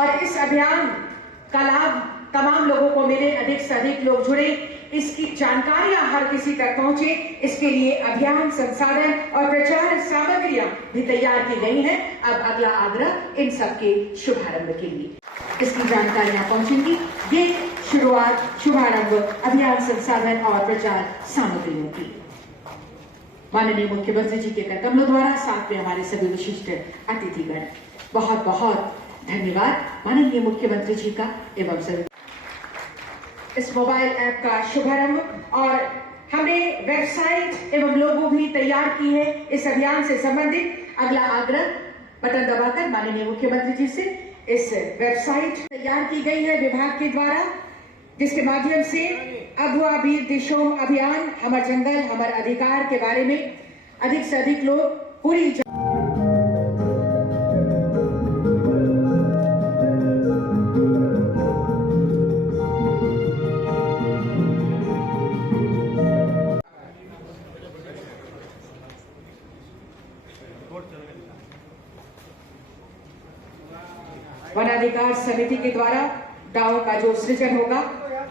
और इस अभियान का लाभ तमाम लोगों को मिले, अधिक से अधिक लोग जुड़े, इसकी जानकारियां हर किसी तक पहुंचे, इसके लिए अभियान, संसाधन और प्रचार सामग्रियां भी तैयार की गई हैं। अब अगला आग्रह इन सबके शुभारंभ के लिए इसकी जानकारियां पहुंचेंगी। ये शुभारंभ अभियान, संसाधन और प्रचार सामग्रियों की माननीय मुख्यमंत्री जी के कर कमलों द्वारा, साथ में हमारे सभी विशिष्ट अतिथिगण, बहुत बहुत धन्यवाद माननीय मुख्यमंत्री जी का एवं सभी। इस मोबाइल ऐप का शुभारंभ और हमने वेबसाइट एवं लोगो भी तैयार की है इस अभियान से संबंधित। अगला आग्रह बटन दबाकर माननीय मुख्यमंत्री जी से इस वेबसाइट तैयार की गई है विभाग के द्वारा, जिसके माध्यम से अगवा वीर दिशोम अभियान, हमर जंगल हमर अधिकार के बारे में अधिक से अधिक लोग पूरी वनाधिकार समिति के द्वारा गांव का जो सृजन होगा,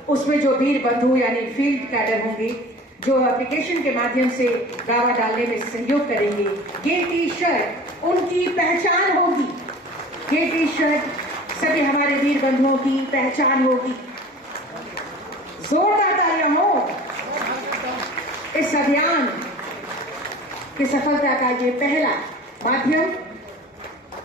उसमें जो वीर बंधु यानी फील्ड कैडर होंगे, जो एप्लीकेशन के माध्यम से दावा डालने में सहयोग करेंगे, ये टी शर्ट उनकी पहचान होगी। ये टी शर्ट सभी हमारे वीर बंधुओं की पहचान होगी। जोरदार तालियां हो इस अभियान की सफलता का ये पहला माध्यम।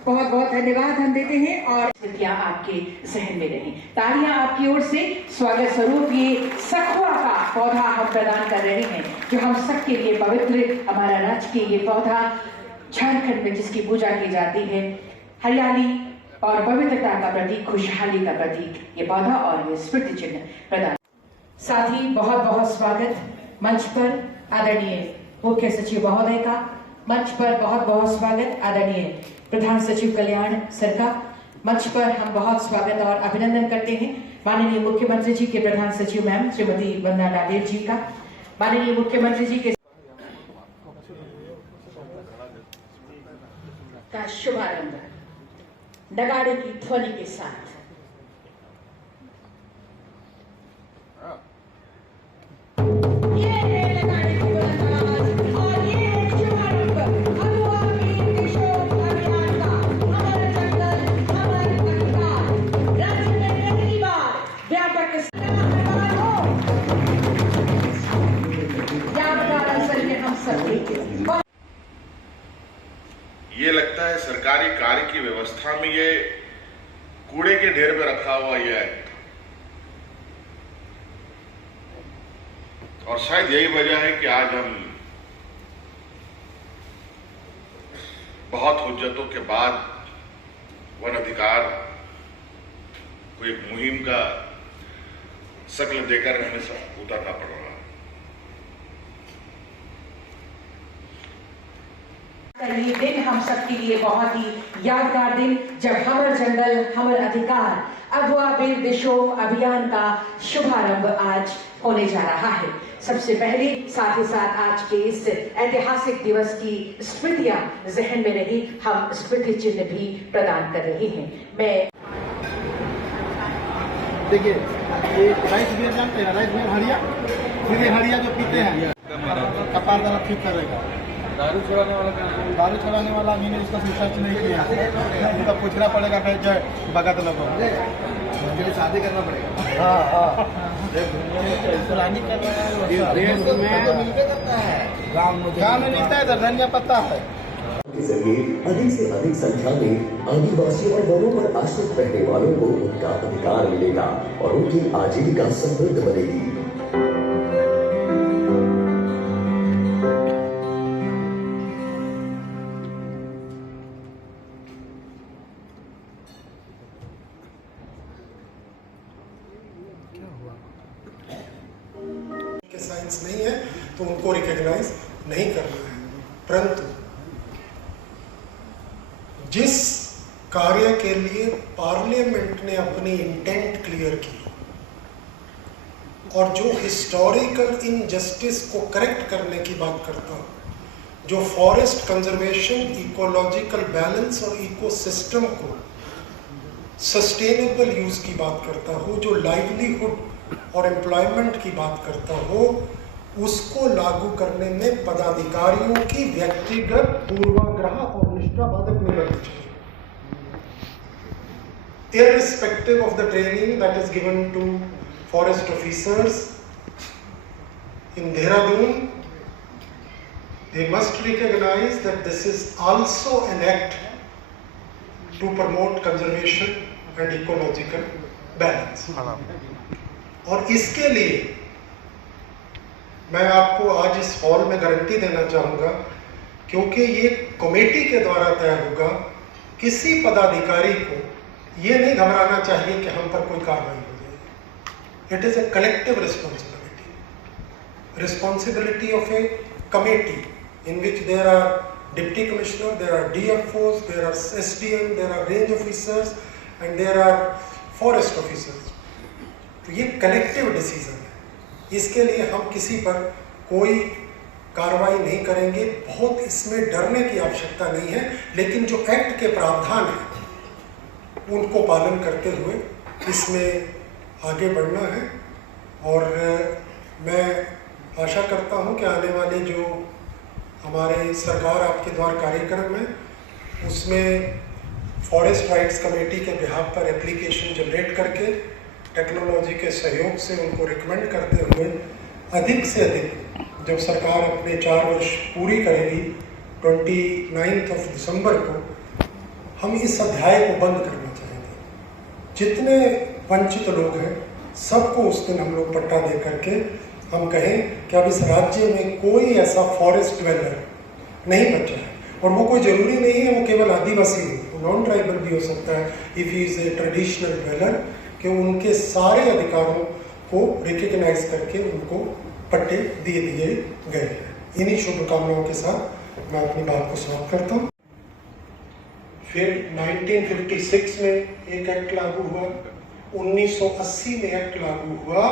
बहुत बहुत धन्यवाद हम देते हैं और स्मृतियां आपके जहन में रहें। तालियां आपकी ओर से स्वागत स्वरूप ये सखुआ का पौधा हम प्रदान कर रहे हैं, जो हम सबके लिए पवित्र, हमारा राजकीय ये पौधा झारखंड में जिसकी पूजा की जाती है, हरियाली और पवित्रता का प्रतीक, खुशहाली का प्रतीक ये पौधा और ये स्मृति चिन्ह प्रदान। साथ ही बहुत बहुत स्वागत मंच पर आदरणीय मुख्य सचिव महोदय का, मंच पर बहुत बहुत स्वागत आदरणीय प्रधान सचिव कल्याण सर का, मंच पर हम बहुत स्वागत और अभिनंदन करते हैं माननीय मुख्यमंत्री जी के प्रधान सचिव मैम श्रीमती वंदना डाडेर जी का, माननीय मुख्यमंत्री जी के का शुभारंभ नगाड़े की ध्वनि के साथ। ये लगता है सरकारी कार्य की व्यवस्था में ये कूड़े के ढेर पे रखा हुआ ये है, और शायद यही वजह है कि आज हम बहुत हुज्जतों के बाद वन अधिकार को एक मुहिम का शक्ल देकर हमें सब उतरना पड़ रहा है। ये दिन हम सबके लिए बहुत ही यादगार दिन, जब हमर जंगल हमर अधिकार अगवा वीर दिशोम अभियान का शुभारंभ आज होने जा रहा है। सबसे पहले साथ ही साथ आज के इस ऐतिहासिक दिवस की स्मृतियां जहन में रही, हम स्मृति चिन्ह भी प्रदान कर रहे हैं। मैं देखिए ये राइस बियर जानते हैं, राइस बियर हड़िया, फिर ये हड़िया जो पीते हैं कपार दर्द ठीक करेगा। दारू छुड़ाने वाला मैंने इसका रिसर्च नहीं किया, मतलब पूछना पड़ेगा भाई जय भगत लोगों को शादी करना पड़ेगा। हाँ पुरानी गाँव में मिलता है, धनिया पत्ता है। के जरिए अधिक से अधिक संख्या में आदिवासी और वनों पर आश्रित रहने वालों को उनका अधिकार मिलेगा और उनकी आजीविका समृद्ध बनेगी। साइंस नहीं है तो उनको रिकॉग्नाइज नहीं करना है, परंतु जिस कार्य के लिए पार्लियामेंट ने अपनी इंटेंट क्लियर की और जो हिस्टोरिकल इनजस्टिस को करेक्ट करने की बात करता हूँ, जो फॉरेस्ट कंजर्वेशन, इकोलॉजिकल बैलेंस और इकोसिस्टम को सस्टेनेबल यूज की बात करता हो, जो लाइवलीहुड और एम्प्लॉयमेंट की बात करता हो, उसको लागू करने में पदाधिकारियों की व्यक्तिगत पूर्वाग्रह और निष्ठा बाधक नहीं बननी चाहिए। Irrespective of the training that is given to forest officers in Dehradun, they must recognize that this is also an act to promote conservation and ecological balance. और इसके लिए मैं आपको आज इस हॉल में गारंटी देना चाहूँगा, क्योंकि ये कमेटी के द्वारा तय होगा, किसी पदाधिकारी को ये नहीं घबराना चाहिए कि हम पर कोई कार्रवाई हो जाए। It is a collective responsibility of A committee in which there are deputy commissioner, there are DFOs, there are SDM, there are range officers and there are forest officers. तो ये कलेक्टिव डिसीजन है, इसके लिए हम किसी पर कोई कार्रवाई नहीं करेंगे। बहुत इसमें डरने की आवश्यकता नहीं है, लेकिन जो एक्ट के प्रावधान है उनको पालन करते हुए इसमें आगे बढ़ना है। और मैं आशा करता हूँ कि आने वाले जो हमारे सरकार आपके द्वारा कार्यक्रम है, उसमें फॉरेस्ट राइट्स कमेटी के बिहाफ पर एप्लीकेशन जनरेट करके टेक्नोलॉजी के सहयोग से उनको रिकमेंड करते हुए अधिक से अधिक, जब सरकार अपने 4 वर्ष पूरी करेगी 29 दिसंबर को, हम इस अध्याय को बंद करना चाहेंगे। जितने वंचित लोग हैं सबको उस दिन हम लोग पट्टा दे करके हम कहें कि अब इस राज्य में कोई ऐसा फॉरेस्ट ड्वेलर नहीं बचा है। और वो कोई जरूरी नहीं है वो केवल आदिवासी हो, नॉन ट्राइबल भी हो सकता है, if he is a traditional dweller, कि उनके सारे अधिकारों को रिकग्नाइज करके उनको पट्टे दिए गए हैं। इन्हीं शुभकामनाओं के साथ मैं अपनी बात को समाप्त करता हूँ। फिर 1956 में एक एक्ट लागू हुआ, 1980 में एक्ट लागू हुआ।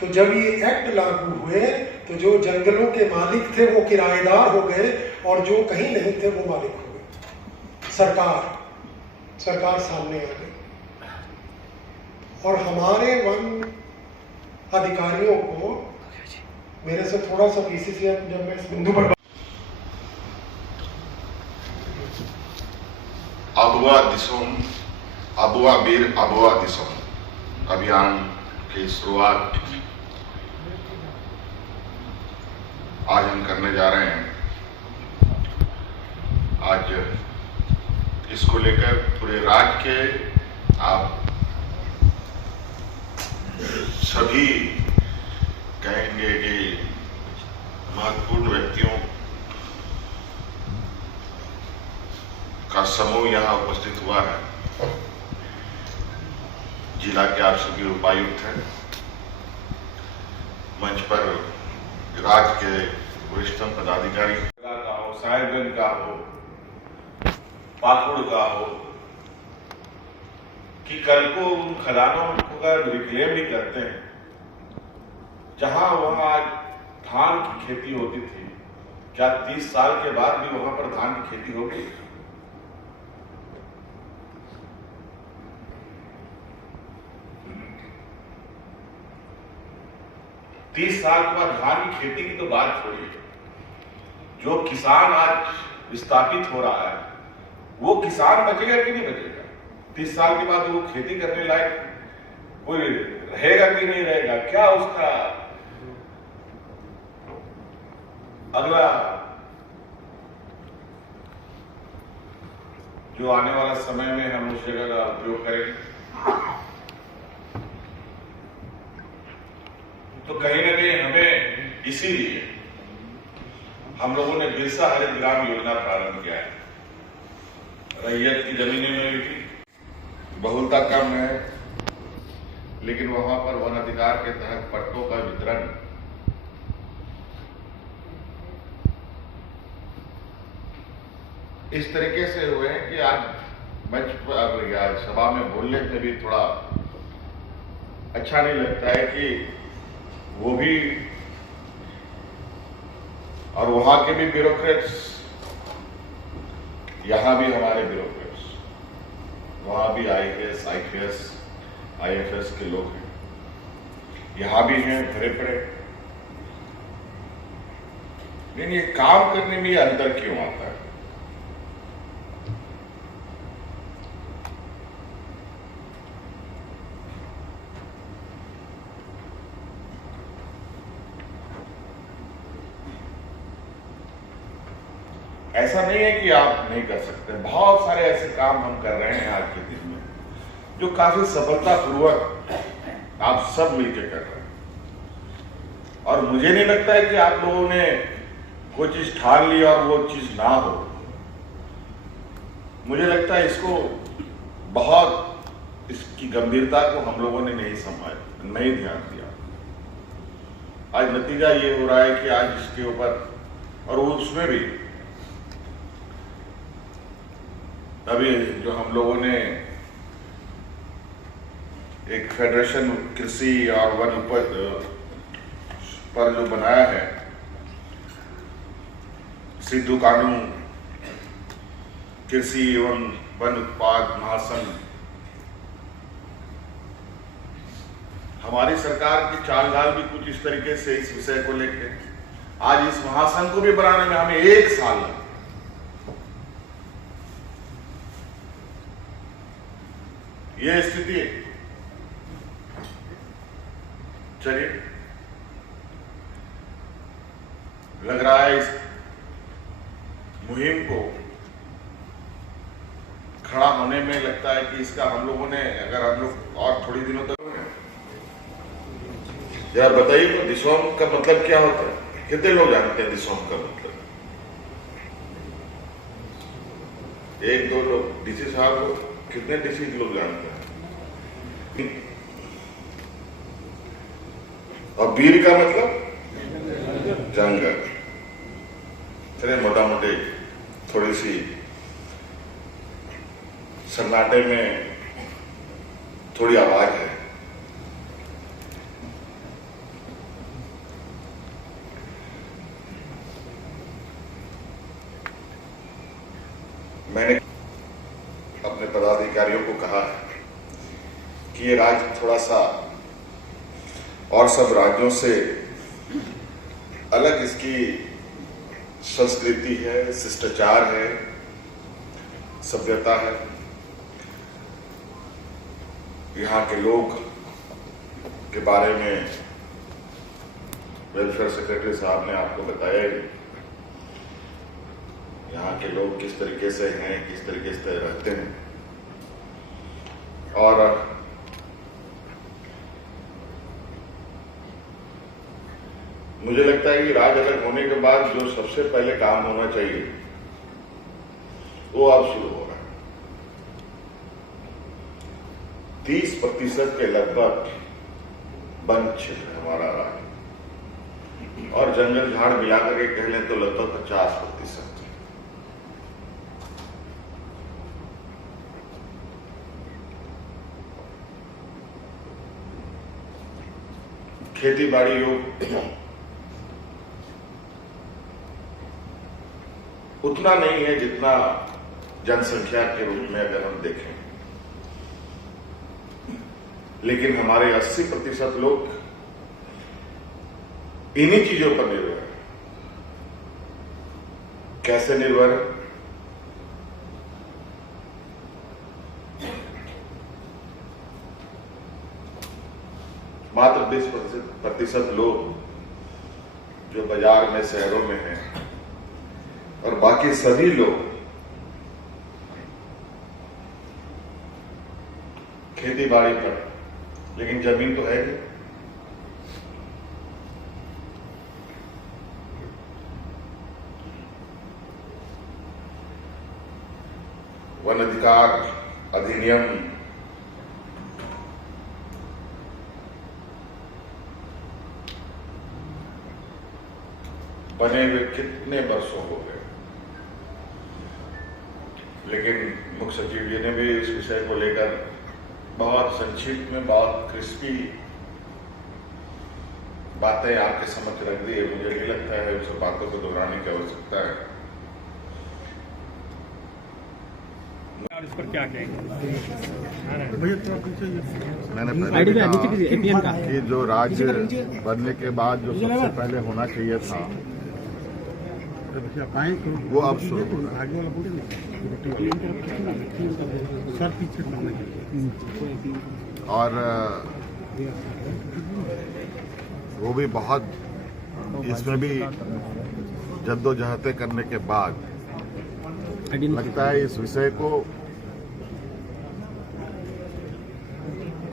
तो जब ये एक्ट लागू हुए तो जो जंगलों के मालिक थे वो किराएदार हो गए और जो कहीं नहीं थे वो मालिक हो गए। सरकार सामने आ गई और हमारे वन अधिकारियों को, मेरे से थोड़ा सा पीछे से जब मैं इस बिंदु पर अबुआ बीर अबुआ दिसोम अभियान की शुरुआत आज हम करने जा रहे हैं। आज इसको लेकर पूरे राज्य के आप सभी कहेंगे कि महत्वपूर्ण व्यक्तियों का समूह यहाँ उपस्थित हुआ है। जिला के आप सभी उपायुक्त हैं, मंच पर राज्य के वरिष्ठतम पदाधिकारी का हो, साहिबगंज का हो, पाकुड़ का हो, कि कल को उन खदानों का रिक्लेम भी करते हैं जहां वहां आज धान की खेती होती थी। क्या 30 साल के बाद भी वहां पर धान की खेती होगी? तीस साल के बाद धान की खेती की तो बात छोड़िए, जो किसान आज विस्थापित हो रहा है वो किसान बचेगा कि नहीं बचेगा? 30 साल के बाद वो खेती करने लायक कोई रहेगा कि नहीं रहेगा? क्या उसका अगला जो आने वाला समय में हम उस जगह का उपयोग करेंगे? तो कहीं ना कहीं हमें इसीलिए हम लोगों ने बिरसा हरित ग्राम योजना प्रारंभ किया है। रैयत की जमीनें में भी बहुलता कम है, लेकिन वहां पर वन अधिकार के तहत पट्टों का वितरण इस तरीके से हुए हैं कि आज मंच पर या सभा में बोलने में भी थोड़ा अच्छा नहीं लगता है कि वो भी और वहां के भी ब्यूरोक्रेट्स, यहां भी हमारे ब्यूरोक्रेट्स वहाँ भी IAS, IPS, IFS के लोग हैं, यहाँ भी हैं भरे पड़े। लेकिन ये काम करने में ये अंतर क्यों आता है? ऐसा नहीं है कि आप नहीं कर सकते, बहुत सारे ऐसे काम हम कर रहे हैं आज के दिन में जो काफी सफलतापूर्वक आप सब मिलकर कर रहे हैं। और मुझे नहीं लगता है कि आप लोगों ने कोई चीज ठान ली और वो चीज ना हो। मुझे लगता है इसको बहुत, इसकी गंभीरता को हम लोगों ने नहीं संभाला, नहीं ध्यान दिया। आज नतीजा ये हो रहा है कि आज इसके ऊपर, और उसमें भी अभी जो हम लोगों ने एक फेडरेशन कृषि और वन उपज पर जो बनाया है, सिद्धू कानून कृषि एवं वन उत्पाद महासंघ, हमारी सरकार की चाल ढाल भी कुछ इस तरीके से इस विषय को लेकर, आज इस महासंघ को भी बनाने में हमें 1 साल लगा। ये स्थिति है। चलिए, लग रहा है इस मुहिम को खड़ा होने में लगता है कि इसका हम लोगों ने, अगर हम लोग और थोड़ी दिनों तक, जरा बताइए तो दिसोम का मतलब क्या होता है? कितने लोग जानते हैं दिसोम का मतलब? 1-2 लोग, डीसी साहब को कितने डीसी लोग जानते हैं? और बीर का मतलब जंगल। चलिए, मोटा मोटी थोड़ी सी सन्नाटे में थोड़ी आवाज है। मैंने अपने पदाधिकारियों को कहा है कि ये राज्य थोड़ा सा और सब राज्यों से अलग इसकी संस्कृति है, शिष्टाचार है, सभ्यता है। यहाँ के लोग के बारे में वेलफेयर सेक्रेटरी साहब ने आपको बताया ही। यहाँ के लोग किस तरीके से हैं, किस तरीके से रहते हैं। और मुझे लगता है कि राज्य अलग होने के बाद जो सबसे पहले काम होना चाहिए वो अब शुरू हो रहा है। 30% के लगभग वन क्षेत्र है हमारा राज्य, और जंगल झाड़ मिलाकर के कह लें तो लगभग 50%। खेती बाड़ी योग उतना नहीं है जितना जनसंख्या के रूप में अगर हम देखें, लेकिन हमारे 80% लोग इन्हीं चीजों पर निर्भर है। कैसे निर्भर है? मात्र 20% लोग जो बाजार में, शहरों में हैं, और बाकी सभी लोग खेती बाड़ी पर, लेकिन जमीन तो है नहीं। वन अधिकार अधिनियम बने हुए कितने वर्षों हो गए, लेकिन मुख्य सचिव जी ने भी इस विषय को लेकर बहुत संक्षिप्त में, बहुत क्रिस्पी बातें आपके समक्ष रख दी है। मुझे नहीं लगता है उन सब बातों को दोहराने की आवश्यकता है। और इस पर क्या कहेंगे? भैया थोड़ा पीछे ये। मैंने पहले भी कहा कि जो राज्य बनने के बाद जो सबसे पहले होना चाहिए था वो अब शुरू होगा। आगे वाला बोलिए ना। सर पीछे और वो भी बहुत इसमें भी जद्दोजहदें करने के बाद लगता है इस विषय को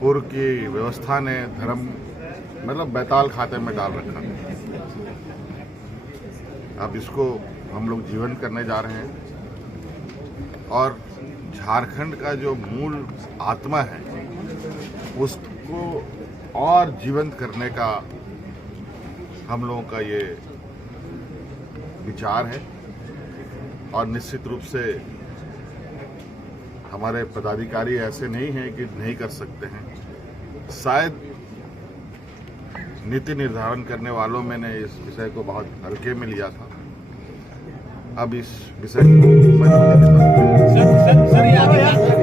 पूर्व की व्यवस्था ने धर्म मतलब बैताल खाते में डाल रखा। अब इसको हम लोग जीवंत करने जा रहे हैं और झारखंड का जो मूल आत्मा है उसको और जीवंत करने का हम लोगों का ये विचार है। और निश्चित रूप से हमारे पदाधिकारी ऐसे नहीं हैं कि नहीं कर सकते हैं। शायद नीति निर्धारण करने वालों में ने इस विषय को बहुत हल्के में लिया था। अब इस विषय को सर